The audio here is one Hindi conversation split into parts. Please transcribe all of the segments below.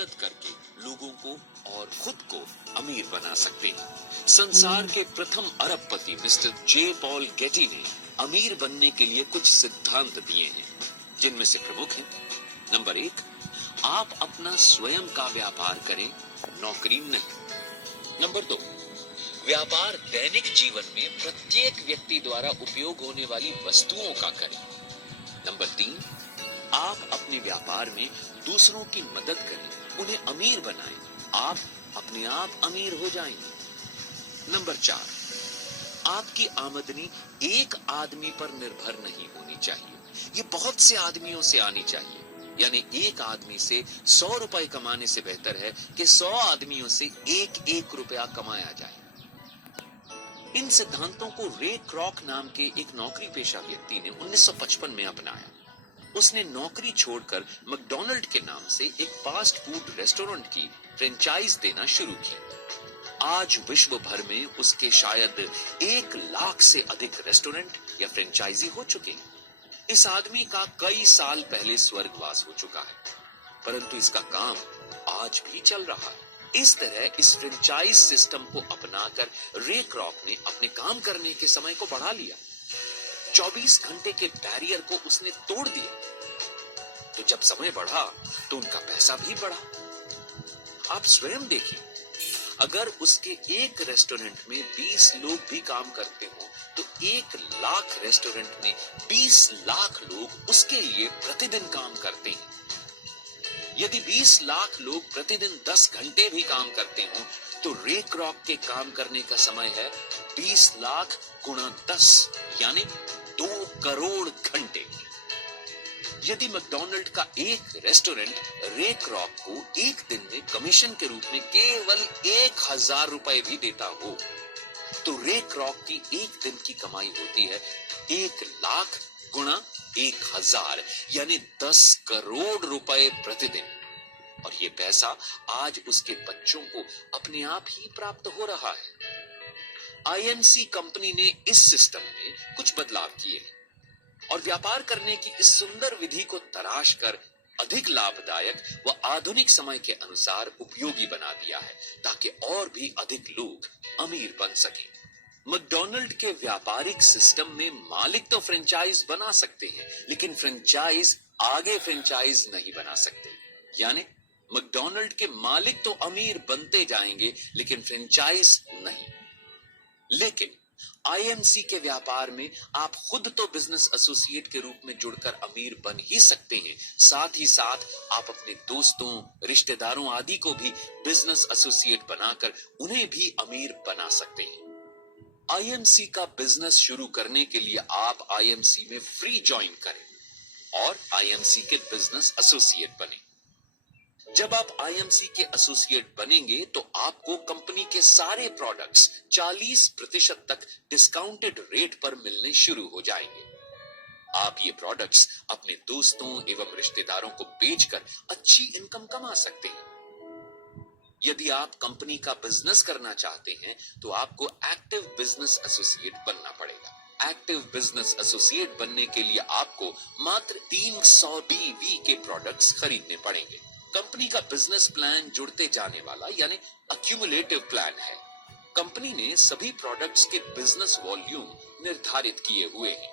मदद करके लोगों को और खुद को अमीर बना सकते हैं। संसार के प्रथम अरबपति मिस्टर जे पॉल गेटी ने अमीर बनने के लिए कुछ सिद्धांत दिए हैं, जिनमें से प्रमुख हैं। नंबर 1, आप अपना स्वयं का व्यापार करें, नौकरी नहीं। नंबर 2, व्यापार दैनिक जीवन में प्रत्येक व्यक्ति द्वारा उपयोग होने वाली वस्तुओं का करें। नंबर 3, आप अपने व्यापार में दूसरों की मदद करें, उन्हें अमीर बनाएं, आप अपने आप अमीर हो जाएंगे। नंबर 4, आपकी आमदनी एक आदमी पर निर्भर नहीं होनी चाहिए, ये बहुत से आदमियों से आनी चाहिए। यानी एक आदमी से 100 रुपए कमाने से बेहतर है कि 100 आदमियों से एक रुपया कमाया जाए। इन सिद्धांतों को रे क्रॉक नाम के एक नौकरी पेशा व्यक्ति ने 1955 में अपनाया। उसने नौकरी छोड़कर मैकडॉनल्ड के नाम से एक फास्ट फूड रेस्टोरेंट की फ्रेंचाइज देना शुरू की। आज विश्व भर में उसके शायद 1 लाख से अधिक रेस्टोरेंट या फ्रेंचाइजी हो चुके हैं। इस आदमी का कई साल पहले स्वर्गवास हो चुका है, परंतु इसका काम आज भी चल रहा है। इस तरह इस फ्रेंचाइज सिस्टम को अपनाकर रे क्रॉक ने अपने काम करने के समय को बढ़ा लिया। 24 घंटे के बैरियर को उसने तोड़ दिया। तो जब समय बढ़ा तो उनका पैसा भी बढ़ा। आप स्वयं देखिए, अगर उसके एक रेस्टोरेंट में 20 लोग भी काम करते हो तो 1 लाख रेस्टोरेंट में 20 लाख लोग उसके लिए प्रतिदिन काम करते हैं। यदि 20 लाख लोग प्रतिदिन 10 घंटे भी काम करते हो तो रे क्रॉक के काम करने का समय है 20 लाख गुणा 10 यानी 2 करोड़ घंटे। यदि मैकडॉनल्ड का एक रेस्टोरेंट रे क्रॉक को एक दिन में कमीशन के रूप में केवल 1000 रुपए भी देता हो तो रे क्रॉक की एक दिन की कमाई होती है 1 लाख गुणा 1000 यानी 10 करोड़ रुपए प्रतिदिन। और ये पैसा आज उसके बच्चों को अपने आप ही प्राप्त हो रहा है। आईएमसी कंपनी ने इस सिस्टम में कुछ बदलाव किए हैं और व्यापार करने की इस सुंदर विधि को तराश कर अधिक लाभदायक व आधुनिक समय के अनुसार उपयोगी बना दिया है ताकि और भी अधिक लोग अमीर बन सकें। मैकडॉनल्ड के व्यापारिक सिस्टम में मालिक तो फ्रेंचाइज बना सकते हैं, लेकिन फ्रेंचाइज आगे फ्रेंचाइज नहीं बना सकते। यानी मैकडॉनल्ड के मालिक तो अमीर बनते जाएंगे, लेकिन फ्रेंचाइज नहीं। लेकिन आईएमसी के व्यापार में आप खुद तो बिजनेस एसोसिएट के रूप में जुड़कर अमीर बन ही सकते हैं, साथ ही साथ आप अपने दोस्तों, रिश्तेदारों आदि को भी बिजनेस एसोसिएट बनाकर उन्हें भी अमीर बना सकते हैं। आईएमसी का बिजनेस शुरू करने के लिए आप आईएमसी में फ्री ज्वाइन करें और आईएमसी के बिजनेस एसोसिएट बने। जब आप आईएमसी के एसोसिएट बनेंगे तो आपको कंपनी के सारे प्रोडक्ट्स 40% तक डिस्काउंटेड रेट पर मिलने शुरू हो जाएंगे। आप ये प्रोडक्ट्स अपने दोस्तों एवं रिश्तेदारों को बेचकर अच्छी इनकम कमा सकते हैं। यदि आप कंपनी का बिजनेस करना चाहते हैं तो आपको एक्टिव बिजनेस एसोसिएट बनना पड़ेगा। एक्टिव बिजनेस एसोसिएट बनने के लिए आपको मात्र 300 BV के प्रोडक्ट्स खरीदने पड़ेंगे। कंपनी का बिजनेस प्लान जुड़ते जाने वाला यानी अक्यूमुलेटिव प्लान है। कंपनी ने सभी प्रोडक्ट्स के बिजनेस वॉल्यूम निर्धारित किए हुए हैं।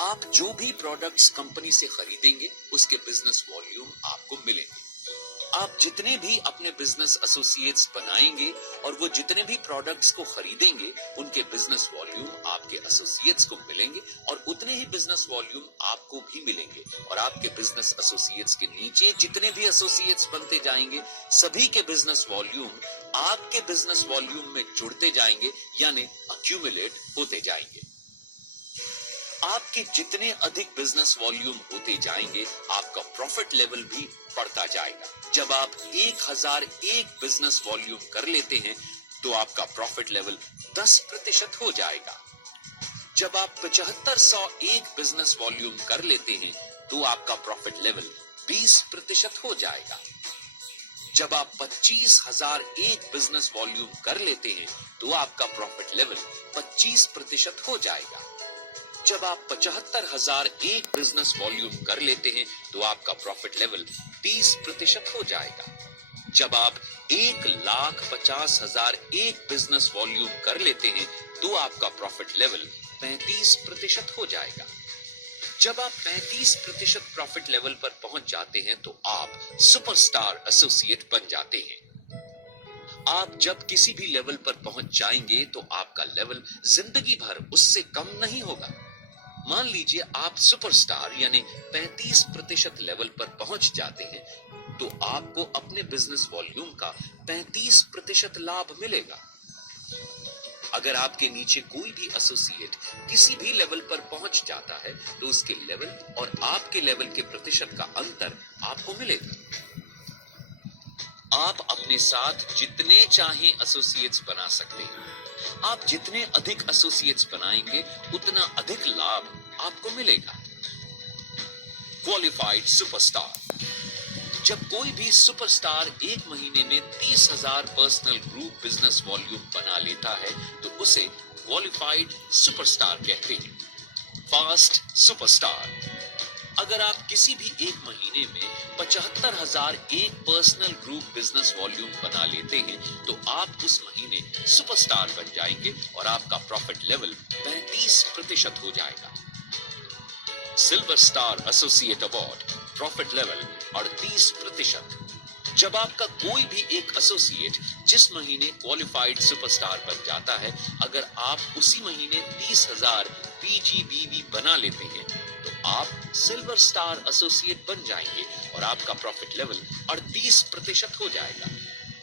आप जो भी प्रोडक्ट्स कंपनी से खरीदेंगे उसके बिजनेस वॉल्यूम आपको मिलेंगे। आप जितने भी अपने बिजनेस एसोसिएट्स बनाएंगे और वो जितने भी प्रोडक्ट्स को खरीदेंगे उनके बिजनेस वॉल्यूम आपके एसोसिएट्स को मिलेंगे और उतने ही बिजनेस वॉल्यूम आपको भी मिलेंगे। और आपके बिजनेस एसोसिएट्स के नीचे जितने भी एसोसिएट्स बनते जाएंगे सभी के बिजनेस वॉल्यूम आपके बिजनेस वॉल्यूम में जुड़ते जाएंगे यानी अक्यूमुलेट होते जाएंगे। आपके जितने अधिक बिजनेस वॉल्यूम होते जाएंगे आपका प्रॉफिट लेवल भी बढ़ता जाएगा। जब आप 1001 बिजनेस वॉल्यूम कर लेते हैं तो आपका प्रॉफिट लेवल 10% हो जाएगा। जब आप 7501 बिजनेस वॉल्यूम कर लेते हैं तो आपका प्रॉफिट लेवल 20% हो जाएगा। जब आप 25001 बिजनेस वॉल्यूम कर लेते हैं तो आपका प्रॉफिट लेवल 25% हो जाएगा। जब आप 75001 बिजनेस वॉल्यूम कर लेते हैं तो आपका प्रॉफिट लेवल 30% हो जाएगा। जब आप 1,50,000 एक बिजनेस वॉल्यूम कर लेते हैं तो आपका प्रॉफिट लेवल 35% हो जाएगा। जब आप 35% प्रॉफिट लेवल पर पहुंच जाते हैं तो आप सुपरस्टार एसोसिएट बन जाते हैं। आप जब किसी भी लेवल पर पहुंच जाएंगे तो आपका लेवल जिंदगी भर उससे कम नहीं होगा। मान लीजिए आप सुपरस्टार यानी 35% लेवल पर पहुंच जाते हैं तो आपको अपने बिजनेस वॉल्यूम का 35% लाभ मिलेगा। अगर आपके नीचे कोई भी एसोसिएट किसी भी लेवल पर पहुंच जाता है तो उसके लेवल और आपके लेवल के प्रतिशत का अंतर आपको मिलेगा। आप अपने साथ जितने चाहें एसोसिएट्स बना सकते हैं। आप जितने अधिक एसोसिएट्स बनाएंगे उतना अधिक लाभ आपको मिलेगा। Qualified superstar. जब कोई भी सुपरस्टार एक महीने में 30,000 पर्सनल ग्रुप बिजनेस वॉल्यूम बना लेता है तो उसे क्वालिफाइड सुपरस्टार कहते हैं। Fast superstar. अगर आप किसी भी एक महीने में 75,000 एक पर्सनल ग्रुप बिजनेस वॉल्यूम बना लेते हैं तो आप उस महीने सुपरस्टार बन जाएंगे और आपका प्रॉफिट लेवल 35% हो जाएगा। Silver star associate award, profit level 38%। जब आपका कोई भी एक एसोसिएट जिस महीने क्वालिफाइड सुपरस्टार बन जाता है, अगर आप उसी महीने 30,000 पीजीबीवी बना लेते हैं तो आप सिल्वर स्टार एसोसिएट बन जाएंगे और आपका प्रॉफिट लेवल 38% हो जाएगा।